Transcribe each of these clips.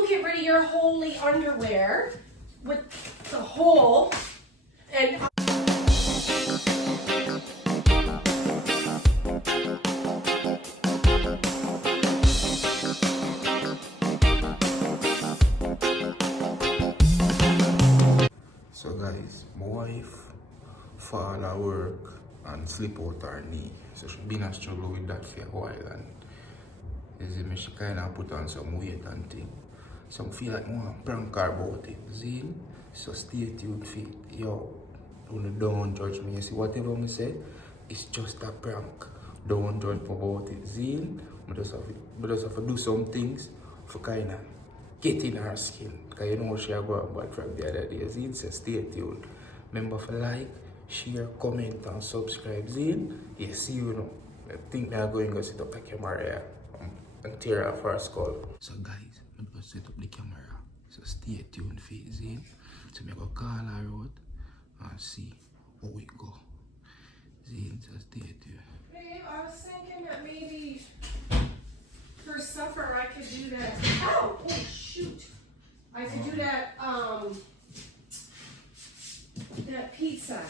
You get rid of your holy underwear with the hole and so guys, my wife fall at work and slip out her knee. So she's been a struggle with that for a while, and you see me, she kinda put on some weight and thing. So I feel like I want to prank her about it. See? So stay tuned for it. Yo, don't judge me. You see, whatever I say, it's just a prank. Don't judge me about it. See? I just have to do some things for kind of get in her skin. Because you know she got bad from the other day. See? So stay tuned. Remember to like, share, comment, and subscribe. See? Yeah, see you know. I think they're going to set up the camera here and tear off her skull. So guys, I'm going to set up the camera. So stay tuned for it. See? So I'm going to call her out and see how it go. See? So stay tuned. babe, I was thinking that maybe for supper I could do that. Ow! Oh shoot! I could do that that pizza.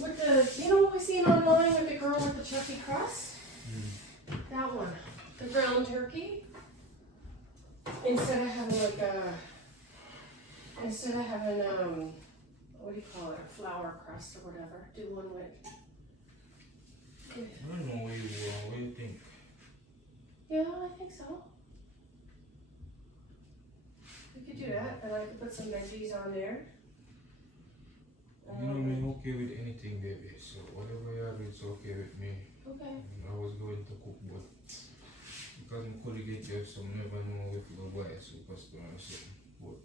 With the, you know what we seen online with the girl with the chunky crust? That one. The ground turkey. Instead of having like what do you call it? A flour crust or whatever. Do one with. I don't know where you are. What do you think? Yeah, I think so. We could do that, and I could put some veggies on there. You know me, okay with anything, baby. So whatever you have, it's okay with me. Okay. I was going to cook, but because I couldn't get you, so I never know if you buy a superstar or something. But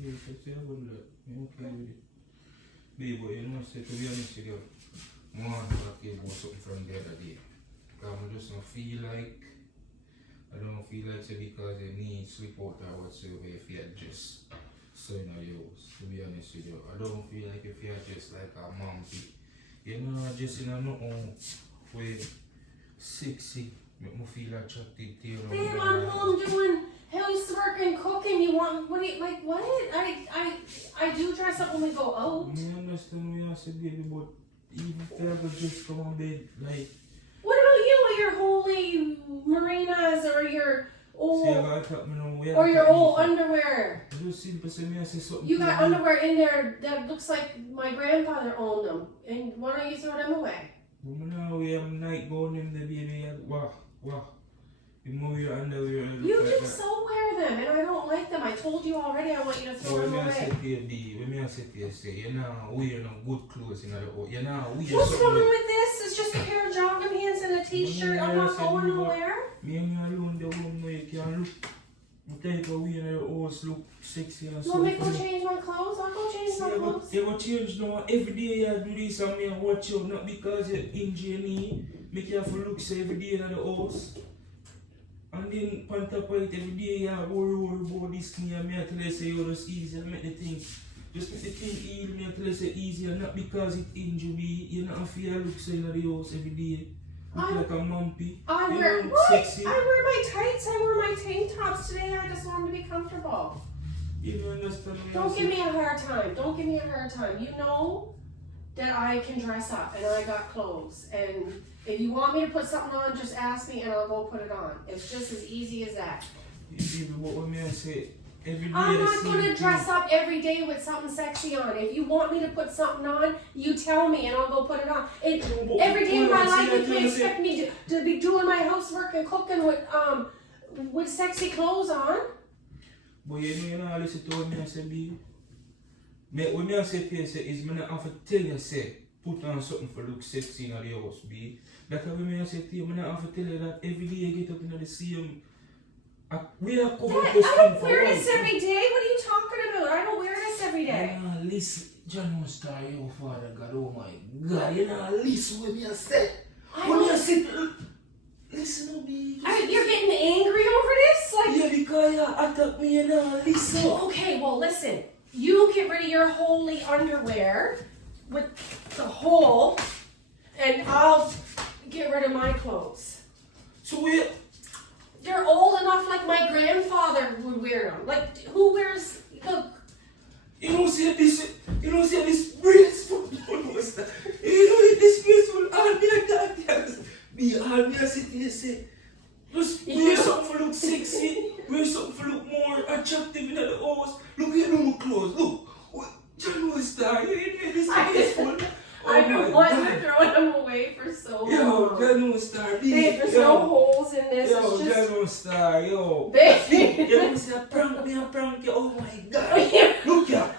yeah, just say about that. I'm okay with it. Babe, but you know, say to be honest with you, I want to talk about something from the other day. Because I just don't feel like, say because you need sleep out or whatsoever if you just so in your house, to be honest with you. I don't feel like if you're just like a monkey. You know, just in a nothing way sexy, make me feel attracted to you. Babe, I'm home doing housework and cooking. You want what? What? I do dress up when we go out. I understand what you said, baby, but even if I ever just come on bed, like. What about you with your holy marinas or your old your old underwear? Just simple, say me I say something. You got underwear in there that looks like my grandfather owned them, and why don't you throw them away? Now we have night going in the baby. Wow. You move your underwear. You can so wear them, and I don't like them. I told you already. I want you to throw them away. When I say to you, say, you're not wearing no good clothes in the house. You're not wearing. What's wrong with this? It's just a pair of jogging pants and a t-shirt. I'm not going nowhere. Me and you alone, the home now you can look. You take away in your house, look sexy and so. You want me to go change my clothes? I'll go change my clothes. You go change now. Every day you do this and me watch you. Not because you're injured me. Make you have to look so every day in the house. And then, on top of it, every day you worry about this knee, and I tell you, say, you're just easy and make the thing. Just make the thing heal, me I tell you, say, easier, not because it injured me. You not feel look so in the house every day. Look like a mumpy. I wear my tights, I wear my tank tops today. I just want to be comfortable. You don't understand me. Don't give me a hard time. Don't give me a hard time. You know that I can dress up and I got clothes. And if you want me to put something on, just ask me and I'll go put it on. It's just as easy as that. What may I say? Every day I'm not going to dress up every day with something sexy on. If you want me to put something on, you tell me and I'll go put it on. Every day of my life, you can't expect me to be doing my housework and cooking with sexy clothes on. But you know, listen to what I say, B. What I say to you is, I have to tell you, say, put on something for look sexy in the house, B. That's what I say to you. I have to tell you that every day you get up in the same. We are covered. I don't wear this every day. What are you talking about? I don't wear this every day. Listen, John won't star your father, God. Oh my God. You know, listen what I said. Listen to me. You're getting angry over this? Yeah, because you attack me, you know, listen. Okay, well, listen. You get rid of your holy underwear with the hole, and I'll get rid of my clothes. So we... You're old enough like my grandma. father would wear them. Like, who wears, look. You don't see this graceful. You know this graceful. All me like that. Be all me I sit here say. Just wear something for look sexy. Wear something for look more attractive in the house. Look here, no more clothes. Look. John was star. You ain't made this graceful. I've been wanting to throw them away for so long. Yo, John was star. Babe, there's no holes in this. Yo, it's just... John was star. Yo. Babe. You know say prank me. Oh my God. Look here.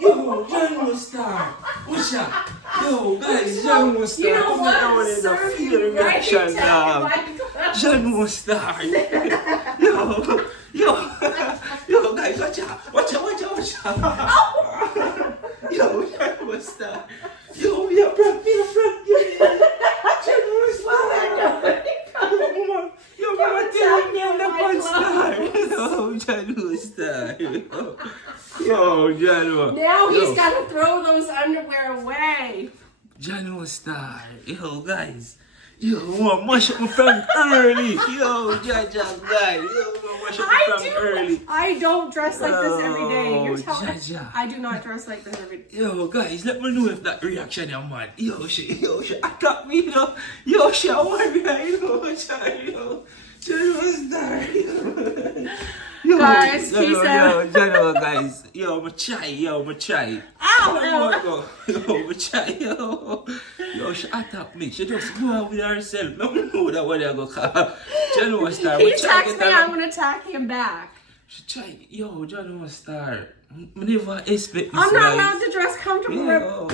Yo, John was star. Watch out. Yo, guys, John was star. You know what? Feel the reaction now. John was star. Yo, guys, watch out. Yo, John was star. Yo, we are prank. John was star. Yo, mama, tell me I'm the one star. Yo, John was star. Yo, John was. Now he's got to throw those underwear away. John was star. Yo, guys. Yo, I want to mash up my friend early. Yo, guys. Yo, I want to mash up my friend early. I don't dress like this every day. You're telling me. Jaja. I do not dress like this every day. Yo, guys, let me know if that reaction is mad. Yo, she attack me, you know. Yo, she I want me, you know. John was star. Yo, guys, peace out. Yo, guys. Yo, I'm try. Ow! Yo, try. Yo, she attack me. She just go with herself. I don't know that what I go call. John was star. He attacks me, I'm going to attack him back. She try. Yo, John was star. I never expect this. I'm not allowed to dress comfortable. Yo.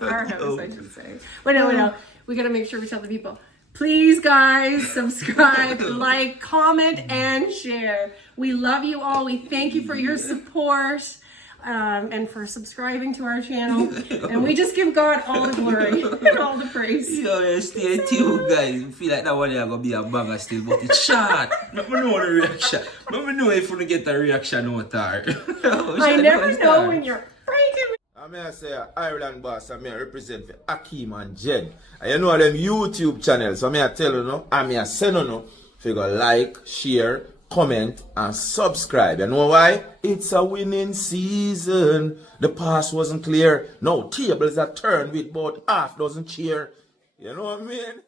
Our house, I should say. Wait, no. We got to make sure we tell the people. Please, guys, subscribe, like, comment, and share. We love you all. We thank you for your support and for subscribing to our channel. And we just give God all the glory and all the praise. Yo, stay tuned, guys. I feel like that one is going to be a banger still, but it's short. Let me know the reaction. Let me know if you get the reaction out there. I never know when you're breaking me. I say Ireland boss, I represent for Akeen and Jenn. And you know them YouTube channels, so I tell you no, I send you no, if you go like, share, comment, and subscribe. You know why? It's a winning season. The past wasn't clear. No tables are turned with about half dozen cheer. You know what I mean?